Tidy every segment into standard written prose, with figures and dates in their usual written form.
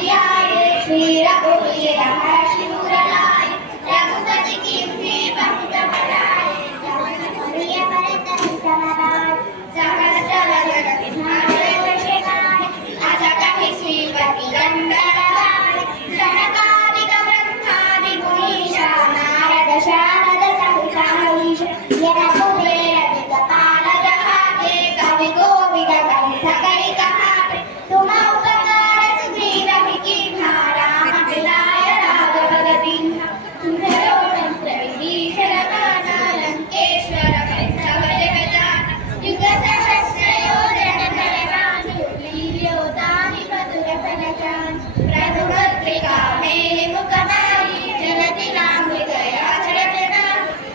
श्री रघुवीर शिवर लाए रघुपति कीन्ही बहुत बड़ाए प्रिय भरत समानाय सहस्र वदन विधाय वशनाय अस कहि श्रीपति गंधर्वाय सनकादिक ब्रह्मादि मुनीषा नारद शारद सहित यन कुबेर दिगपाल जहाते कवि गोविद कंठ करि कहाते तुम उपकार सुग्रीव कीन्हा राम मिलाय राघव दीन्हा तुम्हरो मंत्र विभीषण माना लंकेश्वर भय सब जग जाना युग सहस्र योजन धर्म लील्यो दाहि मधुर फल जान प्रभु मुद्रिका मेरे मुख मारी जलति नाम गया चरण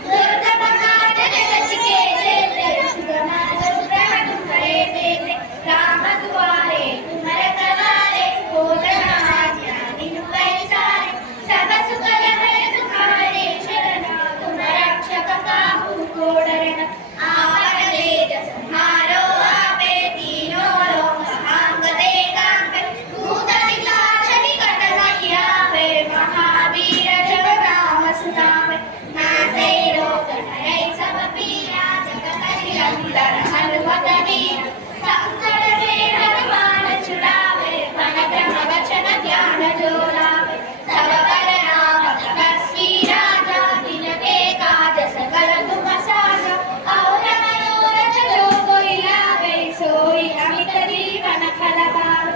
दुर्गम काज जगत के जेते सुगम दुर्गम तुम्हारे देते राम दुआरे तुम रखवारे हो जना आज्ञा निनु पैसारे सब सुख है तुम्हारे शरण तुम रक्षक काहू को डरना आपन तेज संहारो आपे तीनों लोक हांगते कांपे भूत पिशाच निकट नहीं आवे महावीर जब नाम सुनावे नासे रोग हरै सब पीरा जगत निरंतर हनुमत वीर संकट से हनुमान छुड़ावे मन क्रम वचन ध्यान जो लावे सब पर नाम तपस्वी राजा तिनके काज सकल तुम साजा और मनोरथ जो कोई लावे सोई अमित जीवन फल पावे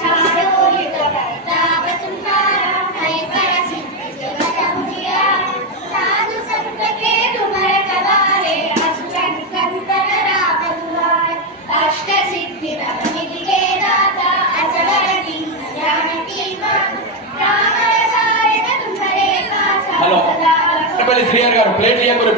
चारों युग प्रताप तुम्हारा है प्रसिद्ध जगत उजियारा साधु संत के तुम रखवारे असुर निकंदन राम दुआरे अष्ट सिद्धि नवनिधि के दाता असवर दीन जानकी माता राम रसायन तुम्हारे पास హలో सदा శ్రీహరి గారు ప్లేట్ ఇవ్వకూడదు.